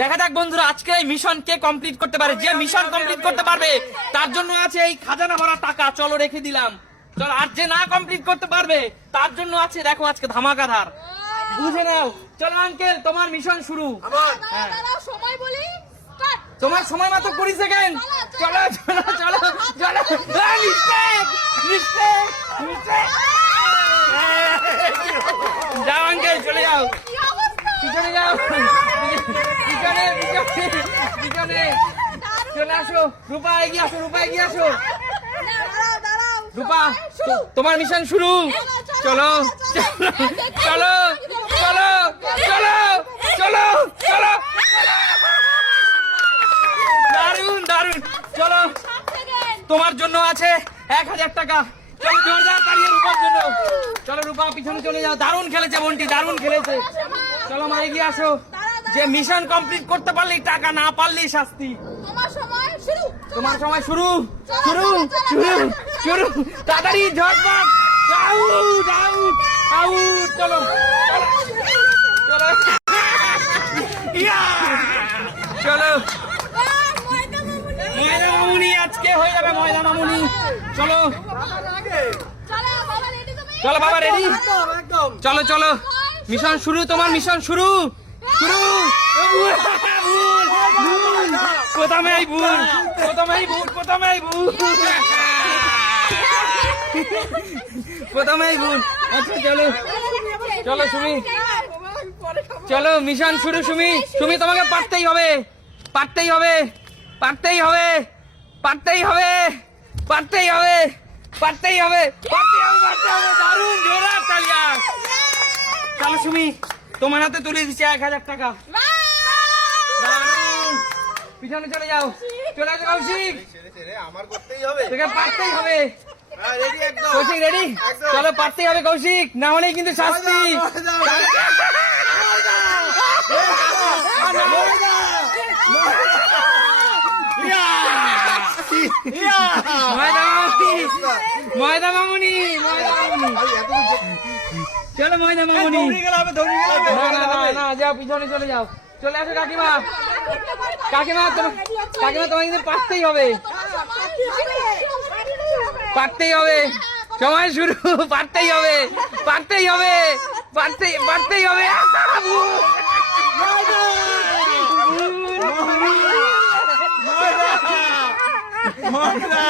দেখা যাক বন্ধুরা আজকে এই মিশন কে কমপ্লিট করতে পারে। যে মিশন কমপ্লিট করতে পারবে তার জন্য আছে এই খাজানা ভরা টাকা, চলো রেখে দিলাম। চলো, আর যে না কমপ্লিট করতে পারবে তার জন্য আছে দেখো আজকে ধামাকাধার, বুঝে নাও। চলো আঙ্কেল, তোমার মিশন শুরু। হ্যাঁ, সময় বলি, তোমার সময় মাত্র 20 সেকেন্ড। চলো চলো চলো চলো। Mistake mistake mistake. যাও আঙ্কেল, চলে যাও, পিছনে যাও, পিছনে পিছনে পিছনে চলে আসো। রূপা এগিয়ে আসো, রূপা এগিয়ে আসো। রূপা, তোমার মিশন শুরু। চলো চলো চলো চলো চলো চলো। দারুন দারুন। চলো, তোমার জন্য আছে 1000 টাকা। চলো জোরদার তাড়িয়ে রূপার জন্য। চলো রূপা, পিছনে চলে যাও। দারুণ খেলেছে বোনটি, দারুণ খেলেছে। চলো মা এগিয়ে আসো। যে মিশন কমপ্লিট করতে পারলেই টাকা, না পারলেই শাস্তি। তোমার সময় শুরু, তোমার সময় শুরু শুরু শুরু শুরু। তাড়াতাড়ি ঝটপট। Out out out. চলো চলো ইয়া। চলো ময়দা মামুনি, আজকে হয়ে যাবে ময়দা মামুনি। চলো চলো বাবা, রেডি? চলো চলো, মিশন শুরু, তোমার মিশন শুরু শুরু। প্রথমেই ভুল, প্রথমেই ভুল, প্রথমেই ভুল, প্রথমেই ভুল। আচ্ছা চলো চলো সুমি, চলো মিশন শুরু। সুমি, সুমি তোমাকে পারতেই হবে, পারতেই হবে, পারতেই হবে, পারতেই হবে, পারতেই হবে, পারতেই হবে, পারতেই হবে, পারতে হবে। দারুণ, জোরদার তালিয়া। চলো সুমি, তোমার হাতে তুলে দিচ্ছি 1000 টাকা। দারুণ। পিছনে চলে যাও, চলে আসো কৌশিক। আমার করতেই হবে, তোকে পারতেই হবে। রেডি একদম। কৌশিক রেডি? চলো পারতেই হবে কৌশিক, না হলেই কিন্তু শাস্তি। ময়দা মামুনি, ময়দা মামুনি, চলো ময়দা মামুনি। না যাও, পিছনে চলে যাও। চলে আসো কাকিমা, কাকিমা কাকিমা তোমাকে কিন্তু পারতেই হবে, পারতেই হবে। সময় শুরু, পারতেই হবে, পারতেই হবে, পারতেই পারতেই হবে। ময়দা